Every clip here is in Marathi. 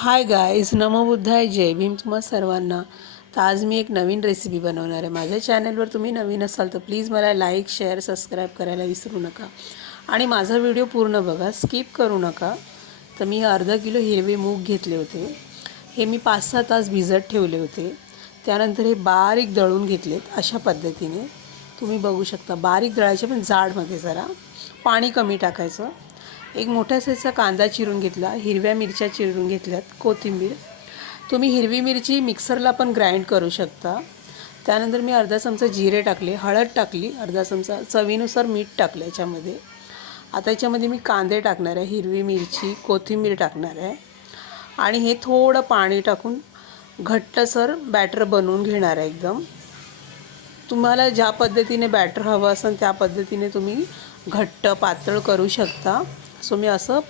हाय गाईज, नमो बुद्धाय, जय भीम तुम्हा सर्वांना. तर आज मी एक नवीन रेसिपी बनवणार आहे. माझ्या चॅनलवर तुम्ही नवीन असाल तर प्लीज मला लाईक शेअर सबस्क्राईब करायला विसरू नका आणि माझा व्हिडिओ पूर्ण बघा, स्किप करू नका. तर मी अर्धा किलो हिरवे मूग घेतले होते. हे मी 5-6 तास भिजत ठेवले होते. त्यानंतर हे बारीक दळून घेतलेत. अशा पद्धतीने तुम्ही बघू शकता, बारीक दळायचे पण जाडमध्ये, जरा पाणी कमी टाकायचं. एक मोठ्या साईजचा कांदा चिरून घेतला, हिरव्या मिरच्या चिरून घेतल्यात, कोथिंबीर. तुम्ही हिरवी मिरची मिक्सरला पण ग्राइंड करू शकता. त्यानंतर मी अर्धा चमचा जिरे टाकले, हळद टाकली, अर्धा चमचा चवीनुसार मीठ टाकलं याच्यामध्ये. आता याच्यामध्ये मी कांदे टाकणार आहे, हिरवी मिरची, कोथिंबीर टाकणार आहे आणि हे थोडं पाणी टाकून घट्टसर बॅटर बनवून घेणार आहे एकदम. तुम्हाला ज्या पद्धतीने बॅटर हवं असेल त्या पद्धतीने तुम्ही घट्ट पातळ करू शकता. सो मी असं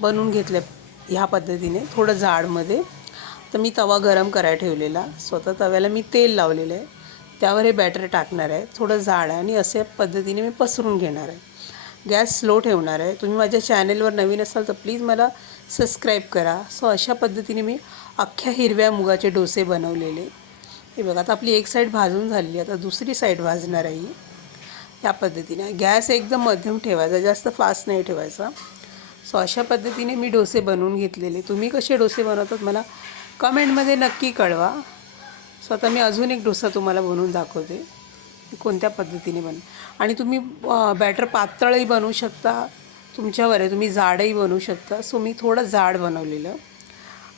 बनवून घेतलं ह्या पद्धतीने, थोडं जाडमध्ये. तर मी तवा गरम करायला ठेवलेला. स्वतः तव्याला मी तेल लावलेलं आहे, त्यावर हे बॅटर टाकणार आहे. थोडं जाड आहे आणि अशा पद्धतीने मी पसरून घेणार आहे. गॅस स्लो ठेवणार आहे. तुम्ही माझ्या चॅनलवर नवीन असाल तर प्लीज मला सबस्क्राईब करा. सो अशा पद्धतीने मी अख्ख्या हिरव्या मुगाचे डोसे बनवलेले. हे बघा, आता आपली एक साईड भाजून झाली, आता दुसरी साईड भाजणार आहे. या पद्धतीने गॅस एकदम मध्यम ठेवायचा, जास्त फास्ट नाही ठेवायचा. सो अशा पद्धतीने मी डोसे बनवून घेतलेले. तुम्ही कसे डोसे बनवतात मला कमेंटमध्ये नक्की कळवा. सो आता मी अजून एक डोसा तुम्हाला बनवून दाखवते कोणत्या पद्धतीने आणि तुम्ही बॅटर पातळही बनवू शकता, तुमच्यावर आहे, तुम्ही जाडही बनवू शकता. सो मी थोडं जाड बनवलेलं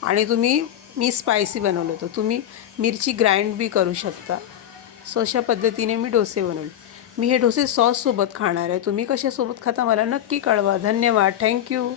आणि मी स्पायसी बनवलं होतं. तुम्ही मिरची ग्राइंड बी करू शकता. सो अशा पद्धतीने मी डोसे बनवले. मी हे डोसे सॉससोबत खाणार आहे. तुम्ही कशासोबत खाता मला नक्की कळवा. धन्यवाद. थँक्यू.